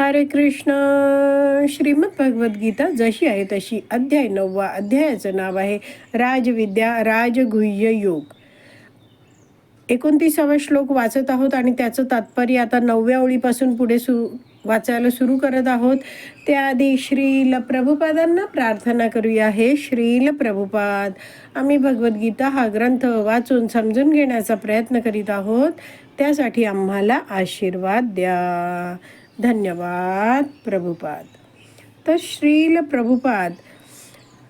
हरे कृष्ण. श्रीमद भगवद्गीता जशी आहे तशी अध्याय नववा अध्यायाचं नाव आहे राजविद्या राजगुह्य योग. एकोणतीसावा श्लोक वाचत आहोत आणि त्याचं तात्पर्य आता नवव्या ओळीपासून पुढे सु वाचायला सुरू करत आहोत. त्याआधी श्रील प्रभुपादांना प्रार्थना करूया. हे श्रील प्रभुपाद आम्ही भगवद्गीता हा ग्रंथ वाचून समजून घेण्याचा प्रयत्न करीत आहोत. त्यासाठी आम्हाला आशीर्वाद द्या. धन्यवाद प्रभुपाद. तर श्रील प्रभुपाद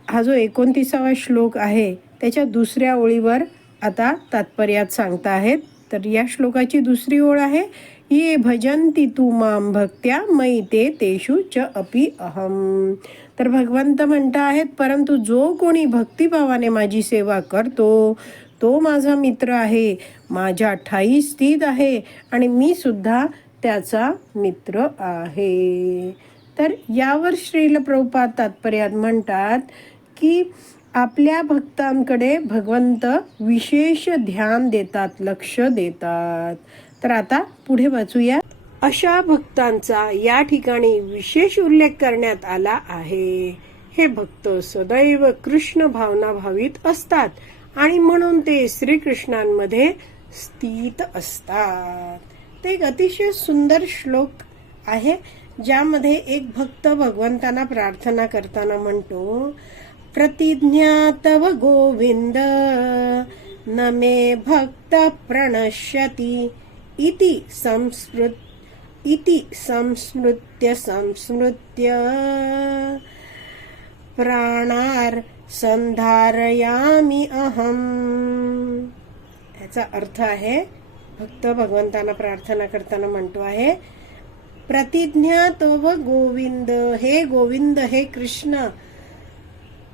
हा जो एकोणतीसावा श्लोक आहे त्याच्या दुसऱ्या ओळीवर आता तात्पर्यात सांगता आहेत तर या श्लोकाची दुसरी ओळ आहे ये भजंती तू माम भक्त्या मै ते तेषु च अपि अहम. तर भगवंत म्हणता आहेत परंतु जो कोणी भक्तिभावाने माझी सेवा करतो तो माझा मित्र आहे माझ्या ठाई स्थित आहे आणि मी सुद्धा त्याचा मित्र आहे. तर यावर श्रील प्रभुपाद तात्पर्यात म्हणतात की आपल्या भक्तांकडे भगवंत विशेष ध्यान देतात लक्ष देतात. तर आता पुढे वाचूया. अशा भक्तांचा या ठिकाणी विशेष उल्लेख करण्यात आला आहे. हे भक्त सदैव कृष्ण भावना भावित असतात आणि म्हणून ते श्रीकृष्णांमध्ये स्थित असतात. ते एक अतिशय सुंदर श्लोक आहे ज्यामध्ये एक भक्त भगवंतांना प्रार्थना करताना म्हणतो प्रतिज्ञा तव गोविंद न मे भक्त प्रणश्यती इति संस्मृत इति संस्मृत्य संस्मृत्य। प्राणार संधारयामी अहम. याचा अर्थ आहे भक्त भगवंतांना प्रार्थना करताना म्हणतो आहे प्रतिज्ञा तव गोविंद हे गोविंद हे कृष्ण.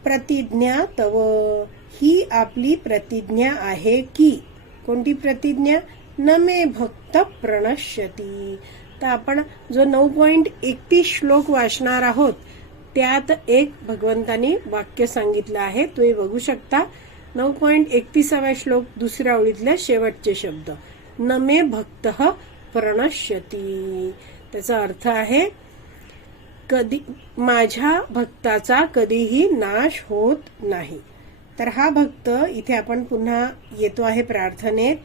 प्रतिज्ञा तव ही आपली प्रतिज्ञा आहे की कोणती प्रतिज्ञा? न मे भक्त प्रणश्यती. तर आपण जो नऊ पॉइंट एकतीस श्लोक वाचणार आहोत त्यात एक भगवंतानी वाक्य सांगितलं आहे तुम्ही बघू शकता. नऊ पॉइंट एकतीसावा श्लोक दुसऱ्या ओळीतल्या शेवटचे शब्द. न मे भक्त प्रणश्यती. त्याचा अर्थ आहे कधी माझ्या भक्ताचा कधीही नाश होत नाही. तर हा भक्त इथे आपण पुन्हा येतो आहे प्रार्थनेत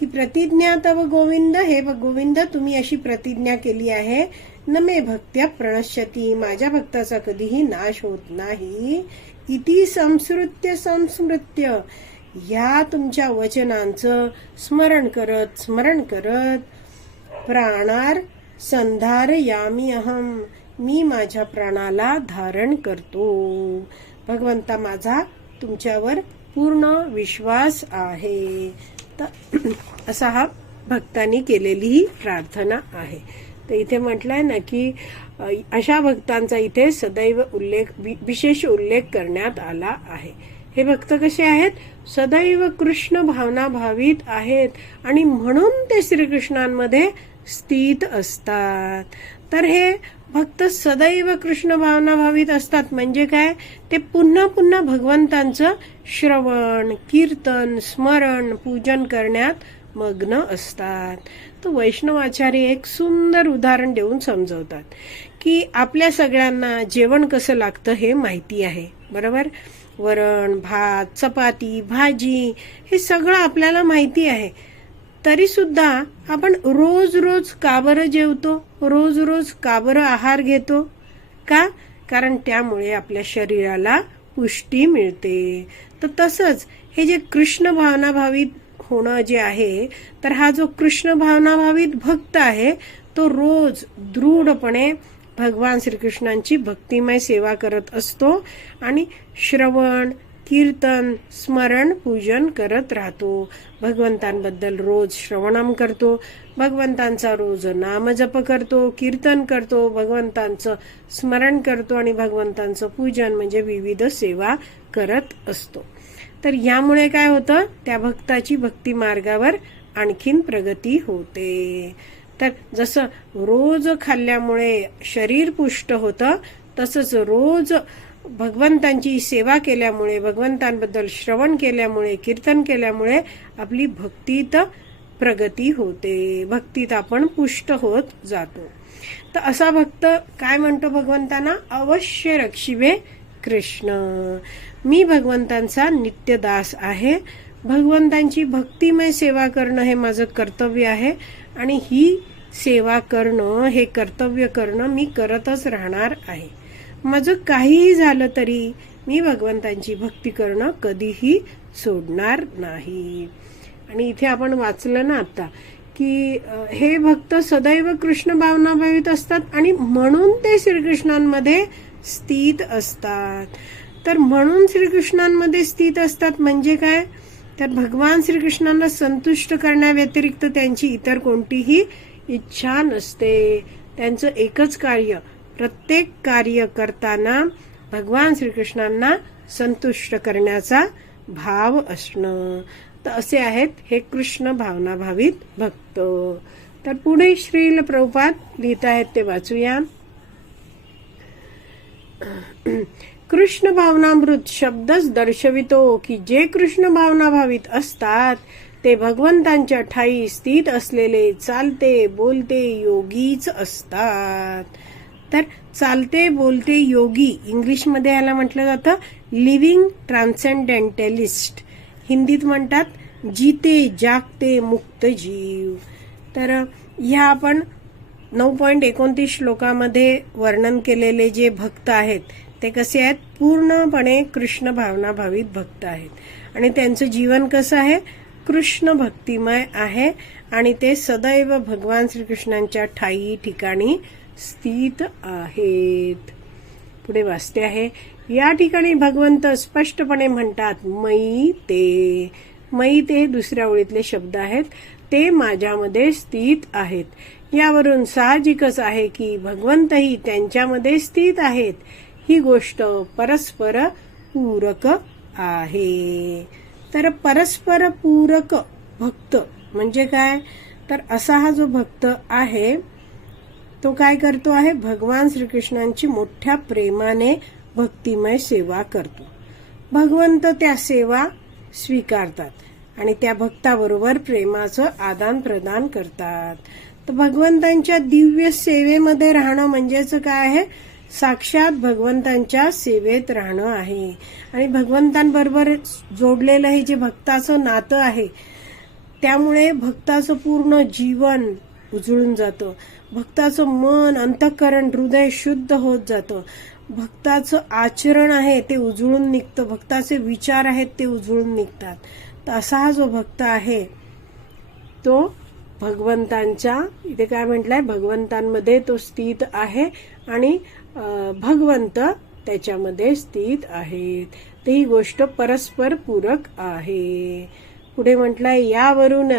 की प्रतिज्ञा तव गोविंद हे गोविंद तुम्ही अशी प्रतिज्ञा केली आहे न मे भक्त्या प्रणश्यती माझ्या भक्ताचा कधीही नाश होत नाही. इति संस्मृत्य संस्मृत्य. या तुमच्या वचनांचं स्मरण करत स्मरण करत प्राणार संधार यामी अहम मी माझ्या प्राणाला धारण करतो. भगवंता माझा तुमच्यावर पूर्ण विश्वास आहे. तर असा हा भक्तांनी केलेली ही प्रार्थना आहे. तर इथे म्हटलंय ना की अशा भक्तांचा इथे सदैव उल्लेख वि- विशेष उल्लेख करण्यात आला आहे. हे भक्त कसे आहेत? सदैव कृष्ण भावना भावित आहेत. आणि म्हणून ते श्रीकृष्णांमध्ये स्थित असतात. तर हे भक्त सदैव कृष्ण भावना भावित असतात म्हणजे काय? ते पुन्हा पुन्हा भगवंतांचं श्रवण कीर्तन स्मरण पूजन करण्यात मग्न असतात. तर वैष्णवाचार्य एक सुंदर उदाहरण देऊन समजवतात की आपल्या सगळ्यांना जेवण कसं लागतं हे माहिती आहे. बरोबर? वरण भात चपाती भाजी हे सगळं आपल्याला माहिती आहे. तरी सुद्धा आपण रोज रोज का बरं जेवतो रोज रोज का बरं आहार घेतो. का? कारण त्यामुळे आपल्या शरीराला पुष्टी मिळते. तर तसंच हे जे कृष्ण भावनाभावित होणं जे आहे तर हा जो कृष्ण भावनाभावित भक्त आहे तो रोज दृढपणे भगवान श्रीकृष्णांची भक्तिमय सेवा करत असतो आणि श्रवण कीर्तन स्मरण पूजन करत राहतो. भगवंतांबद्दल रोज श्रवणम करतो. भगवंतांचा रोज नामजप करतो कीर्तन करतो भगवंतांचं स्मरण करतो आणि भगवंतांचं पूजन म्हणजे विविध सेवा करत असतो. तर यामुळे काय होतं? त्या भक्ताची भक्ती मार्गावर आणखीन प्रगती होते. तर जसं रोज खाल्ल्यामुळे शरीर पुष्ट होतं तसंच रोज भगवंतांची सेवा केल्यामुळे भगवंतांबद्दल श्रवण केल्यामुळे कीर्तन केल्यामुळे आपली भक्तीत प्रगती होते. भक्तीत आपण पुष्ट होत जातो. तर असा भक्त काय म्हणतो भगवंतांना? अवश्य रक्षिवे कृष्ण. मी भगवंतांचा नित्यदास आहे. भगवंतांची भक्तिमय सेवा करणं हे माझं कर्तव्य आहे आणि ही सेवा करणं हे कर्तव्य करणं मी करतच राहणार आहे. माझं काहीही झालं तरी मी भगवंतांची भक्ती करणं कधीही सोडणार नाही. आणि इथे आपण वाचलं ना आता की हे भक्त सदैव कृष्ण भावनाभावित असतात आणि म्हणून ते श्रीकृष्णांमध्ये स्थित असतात. तर म्हणून श्रीकृष्णांमध्ये स्थित असतात म्हणजे काय? तर भगवान श्रीकृष्णांना संतुष्ट करण्याव्यतिरिक्त त्यांची इतर कोणतीही इच्छा नसते. त्यांचं एकच कार्य प्रत्येक कार्य करताना भगवान श्रीकृष्णांना संतुष्ट करण्याचा भाव असणं. तर असे आहेत हे कृष्ण भावनाभावित भक्त. तर पुढे श्रील प्रभुपाद लिहित आहेत ते वाचूया. कृष्ण भावनामृत शब्दच दर्शवितो की जे कृष्ण भावना भावित असतात ते भगवंतांच्या ठाई स्थित असलेले चालते बोलते योगीच असतात. तर चालते बोलते योगी इंग्लिशमध्ये याला म्हटलं जातं लिव्हिंग ट्रान्सेंडेंटलिस्ट. हिंदीत म्हणतात जिते जागते मुक्त जीव. तर ह्या आपण नऊ पॉईंट एकोणतीस श्लोकामध्ये वर्णन केलेले जे भक्त आहेत ते कसे आहेत? पूर्णपणे कृष्ण भावनाभावित भक्त आहेत. आणि त्यांचं जीवन कसं आहे? कृष्ण भक्तिमय आहे. आणि ते सदैव भगवान श्रीकृष्णांच्या ठाई ठिकाणी स्थित आहेत. पुढे वाचते आहे या ठिकाणी भगवंत स्पष्टपणे म्हणतात मयी ते. मयी ते दुसऱ्या ओळीतले शब्द आहेत. ते माझ्यामध्ये स्थित आहेत. यावरून साहजिकच आहे की भगवंतही त्यांच्यामध्ये स्थित आहेत. ही गोष्ट परस्पर पूरक आहे. तर परस्पर पूरक भक्त म्हणजे काय? तर असा हा जो भक्त आहे तो काय करतो आहे? भगवान श्रीकृष्णांची मोठ्या प्रेमाने भक्तिमय सेवा करतो. भगवंत त्या सेवा स्वीकारतात आणि त्या भक्ताबरोबर प्रेमाचं आदान प्रदान करतात. तर भगवंतांच्या दिव्य सेवेमध्ये राहणं म्हणजेच काय आहे? साक्षात भगवंतांच्या सेवेत राहणं आहे. आणि भगवंतांबरोबर जोडलेलं हे जे भक्ताचं नातं आहे त्यामुळे भक्ताचं पूर्ण जीवन उजळून जातं. भक्ताचं मन अंतःकरण हृदय शुद्ध होत जातं. भक्ताचं आचरण आहे ते उजळून निघतं. भक्ताचे विचार आहेत ते उजळून निघतात. तर असा हा जो भक्त आहे तो भगवंतांच्या इथे काय म्हटलंय? भगवंतांमध्ये तो स्थित आहे आणि भगवंत त्याच्यामध्ये स्थित आहेत. ती गोष्ट परस्पर पूरक आहे. पुढे म्हटलंय यावरून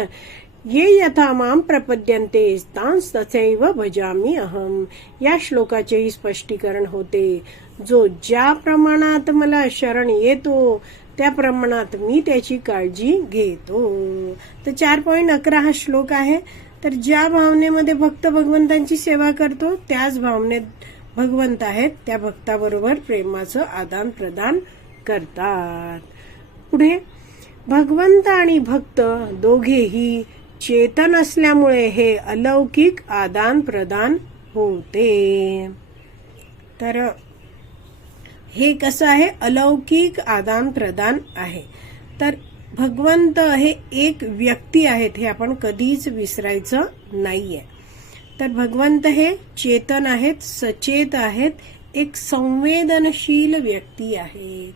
ये यथा माम प्रपद्यंते तांस तथैव भजामी अहम. या श्लोकाचेही स्पष्टीकरण होते. जो ज्या प्रमाणात मला शरण येतो त्या प्रमाणात मी त्याची काळजी घेतो. तर चार पॉईंट अकरा हा श्लोक आहे. तर ज्या भावनेमध्ये भक्त भगवंतांची सेवा करतो त्याच भावनेत भगवंत आहेत त्या भक्ताबरोबर प्रेमाचं आदान प्रदान करतात. पुढे भगवंत आणि भक्त दोघेही चेतन असल्यामुळे हे अलौकिक आदान प्रदान होते. तर हे कसं आहे? अलौकिक आदान प्रदान आहे. तर भगवंत हे एक व्यक्ती आहेत हे आपण कधीच विसरायचं नाहीये. तर भगवंत हे चेतन आहेत सचेत आहेत एक संवेदनशील व्यक्ती आहेत.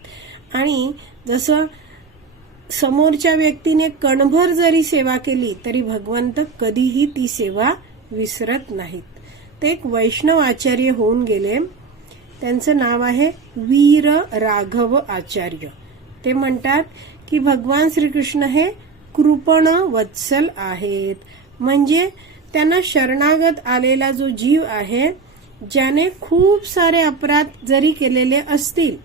आणि जसं समोरच्या व्यक्तीने कणभर जरी सेवा केली तरी भगवंत कधीही ती सेवा विसरत नाहीत. ते एक वैष्णव आचार्य होऊन गेले. त्यांचं नाव आहे वीर राघव आचार्य. ते म्हणतात की भगवान श्रीकृष्ण हे कृपण वत्सल आहेत. म्हणजे त्यांना शरणागत आलेला जो जीव आहे ज्याने खूप सारे अपराध जरी केलेले असतील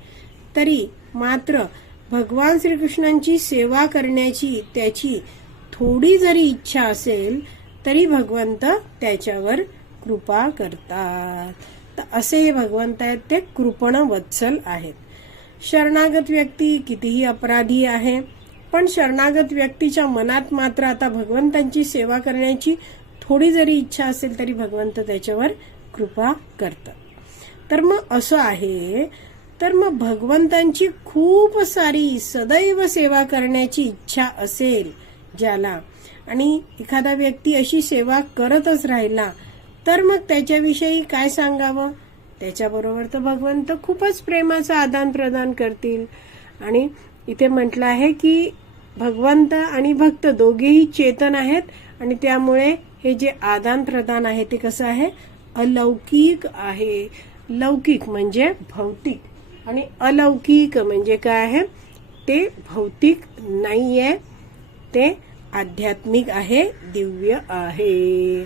तरी मात्र भगवान श्रीकृष्णांची सेवा करण्याची त्याची थोडी जरी इच्छा असेल तरी भगवंत त्याच्यावर कृपा करतात. तर असे हे भगवंत आहेत ते कृपण वत्सल आहेत. शरणागत व्यक्ती कितीही अपराधी आहे पण शरणागत व्यक्तीच्या मनात मात्र आता भगवंतांची सेवा करण्याची थोडी जरी इच्छा असेल तरी भगवंत त्याच्यावर कृपा करतात तर मग असं आहे तर मग भगवंतांची खूप सारी सदैव सेवा करण्याची इच्छा असेल ज्याला आणि एखादा व्यक्ती अशी सेवा करतच राहिला तर मग त्याच्याविषयी काय सांगावं? त्याच्याबरोबर तर भगवंत खूपच प्रेमाचं आदान प्रदान करतील. आणि इथे म्हटलं आहे की भगवंत आणि भक्त दोघेही चेतन आहेत आणि त्यामुळे हे जे आदान प्रदान आहे ते कसं आहे? अलौकिक आहे. लौकिक म्हणजे भौतिक. आणि अलौकिक म्हणजे काय आहे? ते भौतिक नाही आहे ते आध्यात्मिक आहे दिव्य आहे.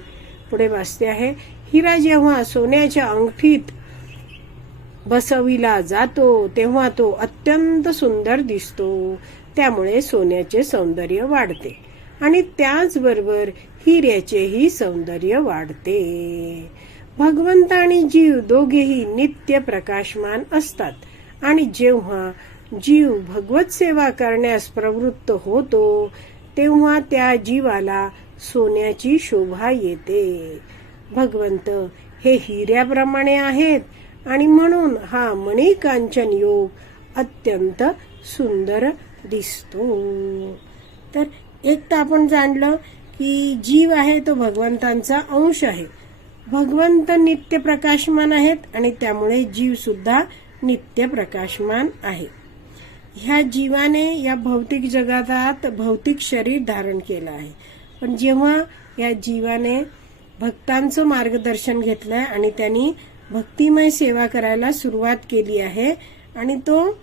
पुढे वाचते आहे हिरा जेव्हा सोन्याच्या अंगठीत बसविला जातो तेव्हा तो अत्यंत सुंदर दिसतो. त्यामुळे सोन्याचे सौंदर्य वाढते. आणि त्याचबरोबर हिऱ्याचेही सौंदर्य वाढते. भगवंत आणि जीव दोघेही नित्य प्रकाशमान असतात. आणि जेव्हा जीव भगवत सेवा करण्यास प्रवृत्त होतो तेव्हा त्या जीवाला सोन्याची शोभा येते. भगवंत हे हिऱ्याप्रमाणे आहेत आणि म्हणून हा मणिकांचन योग अत्यंत सुंदर दिसतो. तर एक तर आपण जाणलं की जीव आहे तो भगवंतांचा अंश आहे. भगवंत नित्य प्रकाशमान आहेत आणि त्यामुळे जीव सुद्धा नित्य प्रकाशमान आहे. ह्या जीवाने या भौतिक जगात भौतिक शरीर धारण केलं आहे. पण जेव्हा या जीवाने भक्तांचं मार्गदर्शन घेतलंय आणि त्यांनी भक्तिमय सेवा करायला सुरुवात केली आहे आणि तो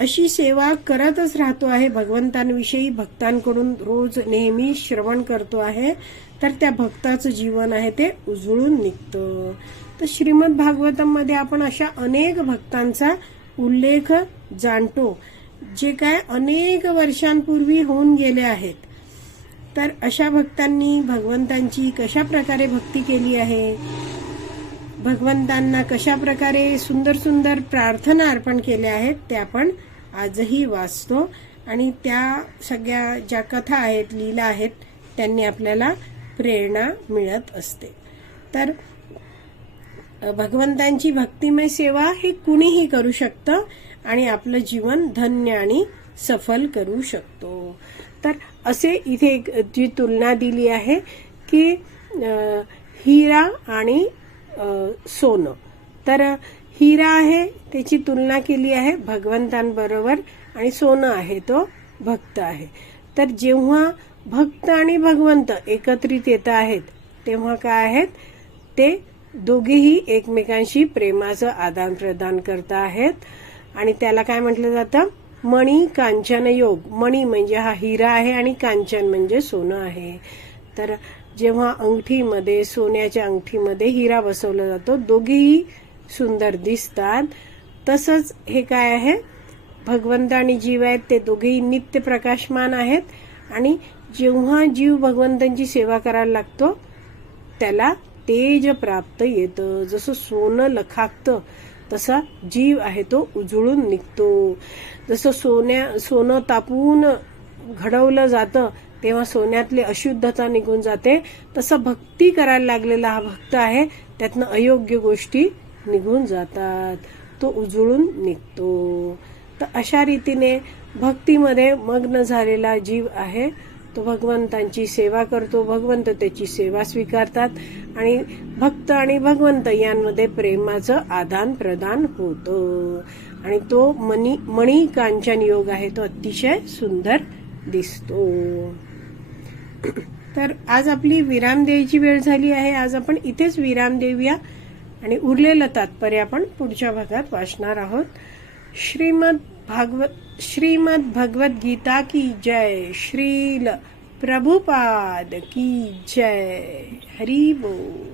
अशी सेवा करतच राहतो आहे. भगवंतांविषयी भक्तांकडून रोज नेहमी श्रवण करतो आहे. तर त्या भक्ताचं जीवन आहे ते उजळून निघतं. तर श्रीमद भागवतममध्ये आपण अशा अनेक भक्तांचा उल्लेख जाणतो जे काय अनेक वर्षांपूर्वी होऊन गेले आहेत. तर अशा भक्तांनी भगवंतांची कशा प्रकारे भक्ती केली आहे? भगवंतांना कशा प्रकारे सुंदर सुंदर प्रार्थना अर्पण केल्या आहेत ते आपण आजही वाचतो. आणि त्या सगळ्या ज्या कथा आहेत लीला आहेत त्यांनी आपल्याला प्रेरणा मिळत असते. तर भगवंतांची भक्तिमय सेवा हे कुणीही करू शकतं आणि आपलं जीवन धन्य आणि सफल करू शकतो. तर असे इथे एक जी तुलना दिली आहे की हिरा आणि सोनं. तर हिरा आहे त्याची तुलना केली आहे भगवंतांबरोबर आणि सोनं आहे तो भक्त आहे. तर जेव्हा भक्त आणि भगवंत एकत्रित येत आहेत तेव्हा काय आहेत? ते दोघेही एकमेकांशी प्रेमाचं आदान प्रदान करत आहेत. आणि त्याला काय म्हटलं जातं? मणी कांचन योग मणी म्हणजे हा हिरा आहे आणि कांचन म्हणजे सोनं आहे. तर जेव्हा अंगठीमध्ये सोन्याच्या अंगठीमध्ये हिरा बसवला जातो दोघेही सुंदर दिसतात. तसंच हे काय आहे? भगवंत आणि जीव आहेत ते दोघेही नित्य प्रकाशमान आहेत. आणि जेव्हा जीव भगवंतांची सेवा करायला लागतो त्याला तेज प्राप्त येतं. जसं सोनं लखाकतं तसा जीव आहे तो उजळून निघतो. जसं सोन्या सोनं तापून घडवलं जातं तेव्हा सोन्यातली अशुद्धता निघून जाते. तसं भक्ती करायला लागलेला हा भक्त आहे त्यातनं अयोग्य गोष्टी निघून जातात. तो उजळून निघतो. तर अशा रीतीने भक्तीमध्ये मग्न झालेला जीव आहे. तो भगवंतांची सेवा करतो. भगवंत त्याची सेवा स्वीकारतात. आणि भक्त आणि भगवंत यांमध्ये प्रेमाचं आदान प्रदान होतं. आणि तो मणी मणी कांचन योग आहे. तो अतिशय सुंदर दिसतो. तर आज आपली विराम द्यायची वेळ झाली आहे. आज आपण इथेच विराम देऊया आणि उरलेलं तात्पर्य आपण पुढच्या भागात वाचणार आहोत. श्रीमद भागवत श्रीमद भगवत गीता की जय. श्रील प्रभुपाद की जय. हरी बोल.